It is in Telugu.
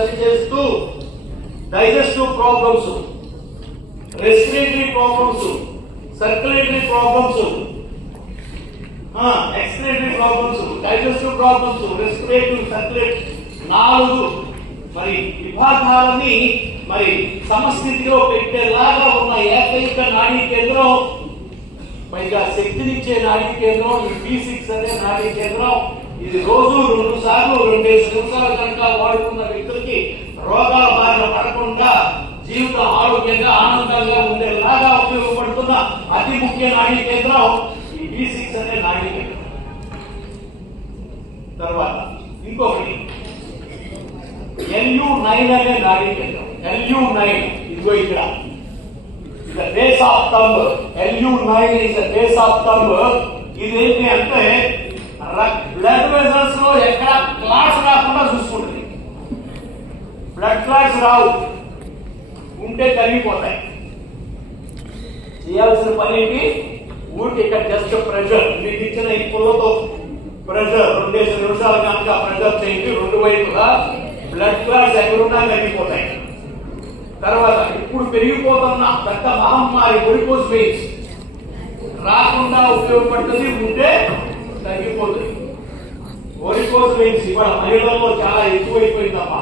సరిచేస్తూ digestive problems, respiratory problems, circulatory problems, expiratory problems, digestive problems, respiratory, circulatory 4 మరి విభాగాలని మరి సమస్థితిలో పెట్టేలాగా ఉన్న ఏకైక నాడీ కేంద్రం, పైగా శక్తినిచ్చే నాడీ కేంద్రం ఈ B6 అనే నాడీ కేంద్రం. ఇది రోజు 2 సార్లు 2 నిమిషాల కనుక వాడుకున్న వ్యక్తులకి రోగాల బారిన పడకుండా జీవితం ఆరోగ్యంగా ఆనందంగా ఉండేలాగా ఉపయోగపడుతున్న అతి ముఖ్య నాడీ కేంద్రం ఈ B6 అనే నాడీ కేంద్రం. తర్వాత ఇంకొకటి LU9 అనే నాడీ కేంద్రం. LU9 ఇదిగో ఇక్కడ base of thumb. LU9 is the base of thumb. ఇది ఏంటి అంటే బ్లడ్ వెజల్స్ లో ఎక్కడ క్లాట్స్ రాకుండా చూసుకుంటుంది. బ్లడ్ క్లాట్స్ రావు, ఉంటే కరిగిపోతాయి. చేయాల్సిన పని ఏంటి? ఊరికి ఇక్కడ జస్ట్ ప్రెషర్, మీకు ఇచ్చిన ఈ పుల్లతో ప్రెషర్ 2 నిమిషాలు కనుక ప్రెషర్ చేయండి. 2 వైపులా బ్లడ్ క్లాట్స్ ఎక్కడున్నా కరిగిపోతాయి. తర్వాత ఇప్పుడు పెరిగిపోతున్న పెద్ద మహమ్మారి వెరికోస్ వెయిన్స్ రాకుండా ఉపయోగపడుతుంది, ఉంటే తగ్గిపోతుంది. వెరికోస్ వెయిన్స్ ఇవాళ మహిళల్లో చాలా ఎక్కువైపోయిందమ్మా.